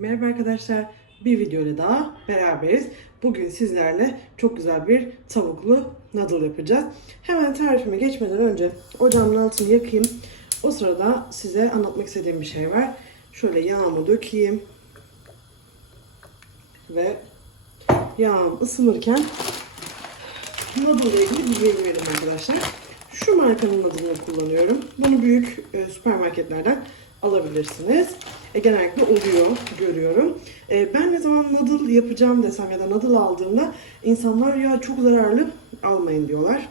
Merhaba arkadaşlar. Bir videoyla daha beraberiz. Bugün sizlerle çok güzel bir tavuklu noodle yapacağız. Hemen tarifime geçmeden önce ocağımın altını yakayım. O sırada size anlatmak istediğim bir şey var. Şöyle yağımı dökeyim. Ve yağım ısınırken noodle ile ilgili bilgi vereyim arkadaşlar. Şu markanın adını kullanıyorum. Bunu büyük e, süpermarketlerden alabilirsiniz. E, genellikle oluyor, görüyorum. E, ben ne zaman noodle yapacağım desem ya da noodle aldığımda insanlar ya çok zararlı almayın diyorlar.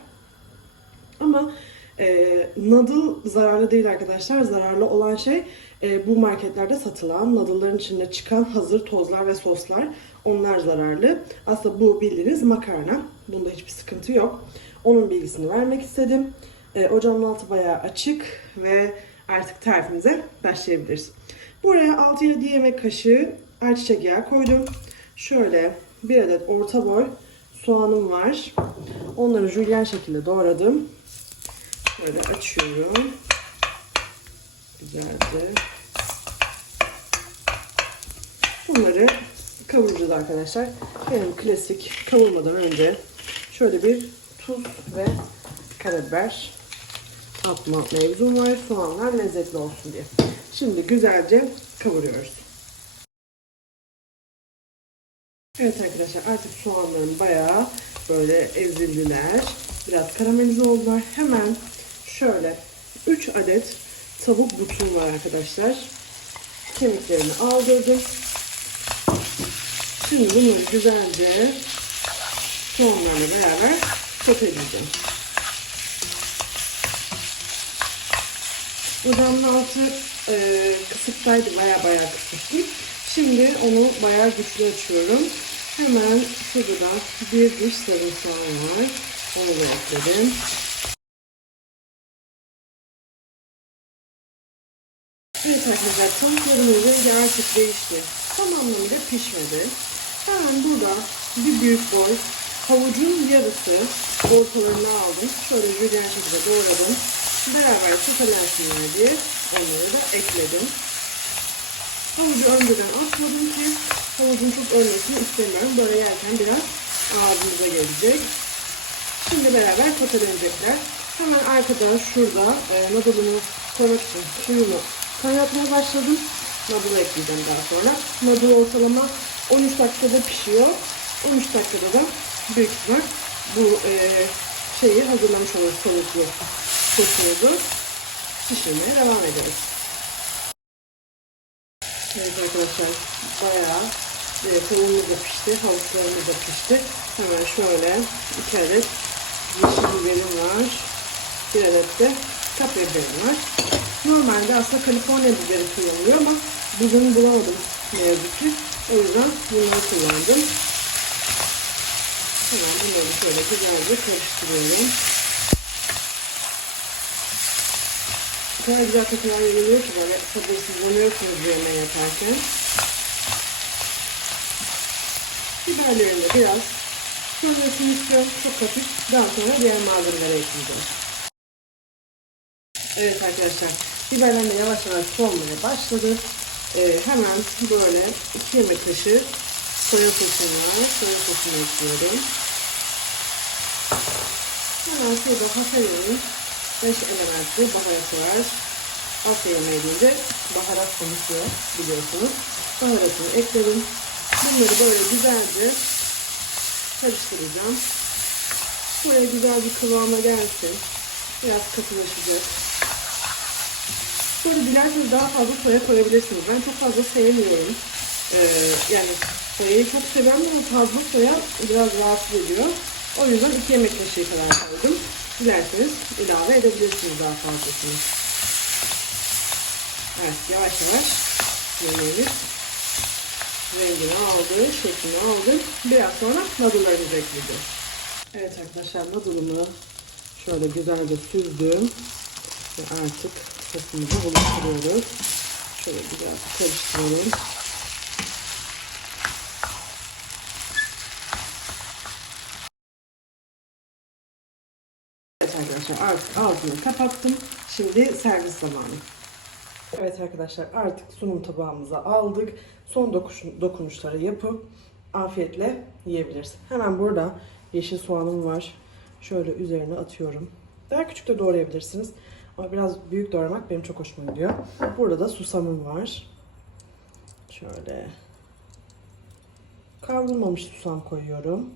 Ama e, noodle zararlı değil arkadaşlar. Zararlı olan şey e, bu marketlerde satılan noodle'ların içinde çıkan hazır tozlar ve soslar. Onlar zararlı. Aslında bu bildiğiniz makarna. Bunda hiçbir sıkıntı yok. Onun bilgisini vermek istedim. E, ocağın altı bayağı açık ve artık tarifimize başlayabiliriz. Buraya 6-7 yemek kaşığı ayçiçek yağı koydum. Şöyle bir adet orta boy soğanım var. Onları jülyen şekilde doğradım. Böyle açıyorum. Güzelce. Bunları kavuracağız arkadaşlar. Benim klasik kavurmadan önce şöyle bir tuz ve karabiber atma mevzum var. Soğanlar lezzetli olsun diye. Şimdi güzelce kavuruyoruz. Evet arkadaşlar artık soğanlarım bayağı böyle ezildiler. Biraz karamelize oldular. Hemen şöyle 3 adet tavuk butum var arkadaşlar. Kemiklerini aldırdım. Şimdi bunu güzelce soğanlarla beraber soteleyeceğim. Ocağımın altı e, kısıktaydı. Baya baya kısıktı. Şimdi onu baya güçlü açıyorum. Hemen şurada bir diş sarımsağım var. Onu da ekledim. Evet arkadaşlar tavuklarımın rengi artık değişti. Tam pişmedi. Hemen burada bir büyük boy havucun yarısı ortalarını aldım. Şöyle jülyen şekilde doğradım. Beraber sotelensinler diye onları da ekledim. Havucu önceden atmadım ki havucun çok ölmesini istemiyorum. Böyle yerken biraz ağzımıza gelecek. Şimdi beraber sotelenecekler. Hemen arkadan şurada e, noodle'ımı koymak için suyumu kaynatmaya başladım. Noodle'ı ekleyeceğim daha sonra. Noodle ortalama 13 dakikada pişiyor. 13 dakikada da büyük ihtimal bu e, şeyi hazırlamış oluruz tavuklu sosumuzu pişirmeye devam ederiz. Evet arkadaşlar bayağı e, tavuğumuz da pişti, havuçlarımız da pişti. Hemen şöyle iki adet yeşil biberim var. Bir adet de kapya biberim var. Normalde aslında Kaliforniya biberi kullanılıyor ama bugün bulamadım ne yazık ki. O yüzden bunu kullandım. Hemen bunları şöyle güzelce karıştırıyorum. O kadar güzel kokular geliyor ki böyle sabırsızlanıyorsunuz bu yemeği yaparken. Biberlerini biraz sönmesini istiyorum. Çok hafif. Daha sonra diğer malzemeleri ekleyeceğim. Evet arkadaşler. Biberler de yavaş yavaş solmaya başladı. Ee, hemen böyle 2 yemek kaşığı soya sosum var. Soya sosunu ekliyorum. Hemen şurada Hasan'ın 5 elementli baharatı var. Asya yemeği baharat konuşuyor biliyorsunuz. Baharatını ekledim. Bunları böyle güzelce karıştıracağım. Buraya güzel bir kıvama gelsin. Biraz katılaşacak. Böyle dilerseniz daha fazla soya koyabilirsiniz. Ben çok fazla sevmiyorum. Ee, yani soyayı çok seviyorum ama fazla soya biraz rahatsız ediyor. O yüzden 2 yemek kaşığı kadar koydum. Dilerseniz ilave edebilirsiniz daha fazlasını. Evet yavaş yavaş yemeğimiz rengini aldı, şeklini aldı. Biraz sonra noodle'larımızı ekleyeceğiz. Evet arkadaşlar noodle'ımı şöyle güzelce süzdüm. Ve artık sosumuzu buluşturuyoruz. Şöyle biraz karıştıralım. Evet arkadaşlar artık altını kapattım. Şimdi servis zamanı. Evet arkadaşlar artık sunum tabağımıza aldık. Son dokuş- dokunuşları yapıp afiyetle yiyebiliriz. Hemen burada yeşil soğanım var. Şöyle üzerine atıyorum. Daha küçük de doğrayabilirsiniz. Ama biraz büyük doğramak benim çok hoşuma gidiyor. Burada da susamım var. Şöyle kavrulmamış susam koyuyorum.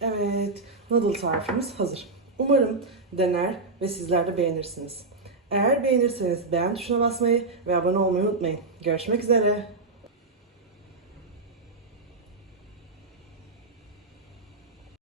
Evet, noodle tarifimiz hazır. Umarım dener ve sizler de beğenirsiniz. Eğer beğenirseniz beğen tuşuna basmayı ve abone olmayı unutmayın. Görüşmek üzere.